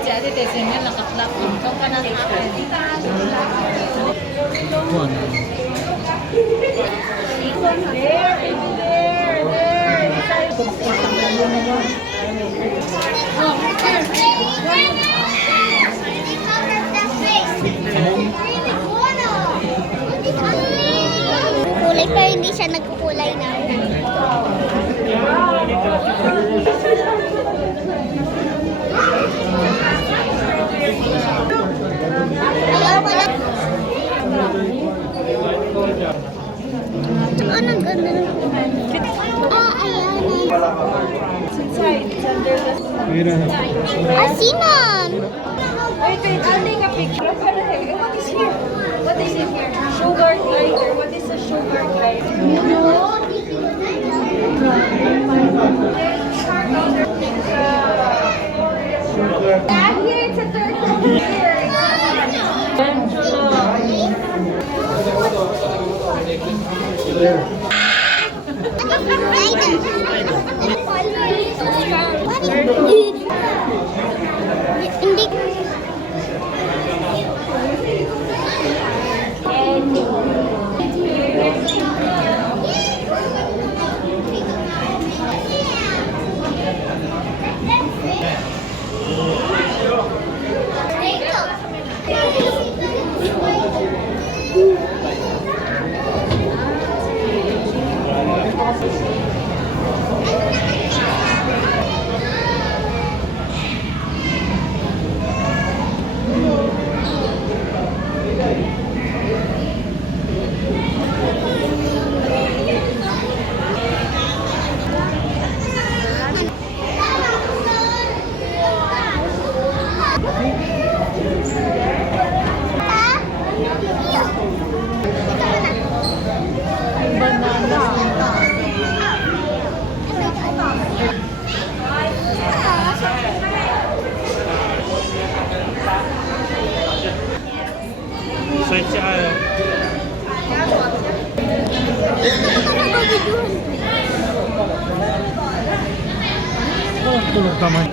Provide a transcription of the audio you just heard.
Jadi desainnya lengkap-lengkap. Kau kan ada apa ini? Kulay pero hindi siya nagkukulay na. Anong ganda ng asinan! Wait, I'll take a picture. What is here? What is in here? Sugar glider. What is a sugar glider? Here it's a turtle. Here. Hindi. Tulog naman.